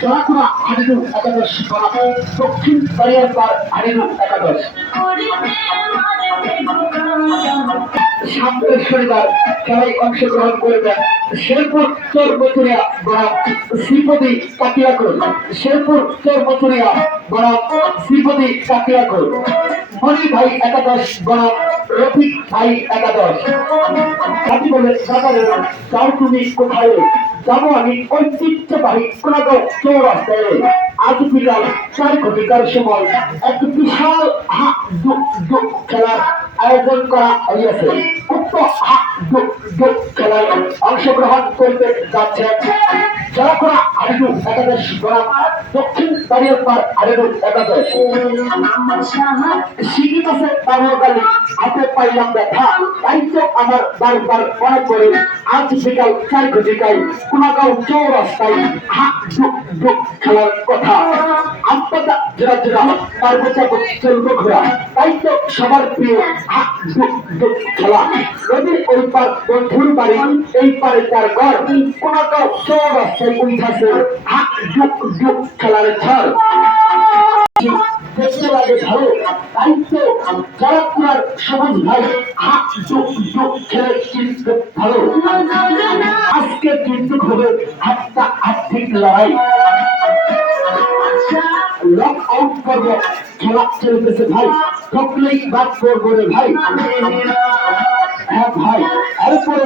চড়াকুড়া হারিদু একাদশ দক্ষিণ বাড়িয়ারপাড় হারিদু একাদশ সামনের শনিবার খেলায় অংশগ্রহণ করবেন শেরপুর চরবচুরিয়া বনাম শ্রীপতি কাটিয়াকুর। শেরপুর চরবচুরিয়া বনাম শ্রীপতি কাটিয়াকুর। মণি ভাই একাদশ বনাম রফিক ভাই একাদশ। কাটি বলে যাও তুমি কোথায়? যাবো আমি ঐতিহ্যবাহী কোনাগাঁও চৌরাস্তায়। আজ বিকাল 4 ঘটিকার সময় এক বিশাল খেলার আয়োজন করা হয়েছে। উক্ত খেলায় অংশগ্রহণ করতে যাচ্ছে চড়াকুড়া হারিদু একাদশ বনাম দক্ষিণ বাড়িয়ারপাড় হারিদু একাদশ। শিখি কাছে বাবুকালী হাতে পাইলাম ব্যথা, তাই তো আমার বারবার মনে করে আজ বিকাল 4 ঘটিকায় কোনাগাঁও চৌরাস্তায় খেলার কথা। আমপাতা জোড়া জোড়া পার্বত্য চলবে ঘোরা, তাই তো সবার প্রিয় খেলা। নদীর ওই পার বন্ধুর বাড়ি, এই পারে তার ঘর, কোনাগাঁও চৌরাস্তায় উঠাছে খেলার ঝড়। দেখতে লাগে ভালো, তাই তো চড়াকুড়ার সবুজ ভাই খেলে কিন্তু ভালো। আজকে কিন্তু হবে হাতটা আর্থিক লড়াই। লক আউট করব, খেলা চলতেছে ভাই, ঠকলেই বাদ করবো রে ভাই। হ্যাঁ ভাই, এরপরে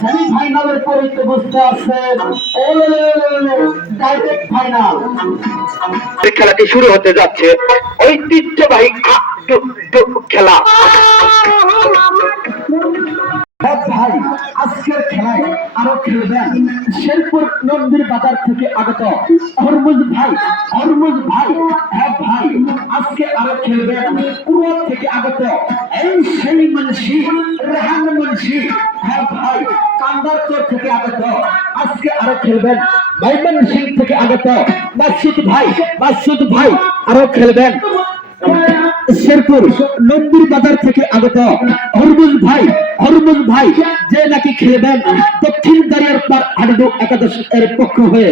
সেমিফাইনালের পরে তো বুঝতে আছেন ডাইরেক্ট ফাইনাল। খেলাটি শুরু হতে যাচ্ছে ঐতিহ্যবাহী খেলা। ভাই, আজকের খেলায় আরো খেলবেন শেরপুর নন্দীর বাজার থেকে আগত হরমুজ ভাই। হ্যাঁ ভাই, আজকে আরো খেলবেন পুরো থেকে আগত এই সেই মানসি রেহান মানসি। হ্যাঁ ভাই, কান্দারচর থেকে আগত আজকে আরো খেলবেন মাইমন সিং থেকে আগত মাসুদ ভাই আরো খেলবেন শেরপুর নন্দীর বাজার থেকে আগত হরমুজ ভাই যে নাকি খেলবেন দক্ষিণ বাড়িয়ারপাড় হারিদু একাদশ এর পক্ষ হয়ে।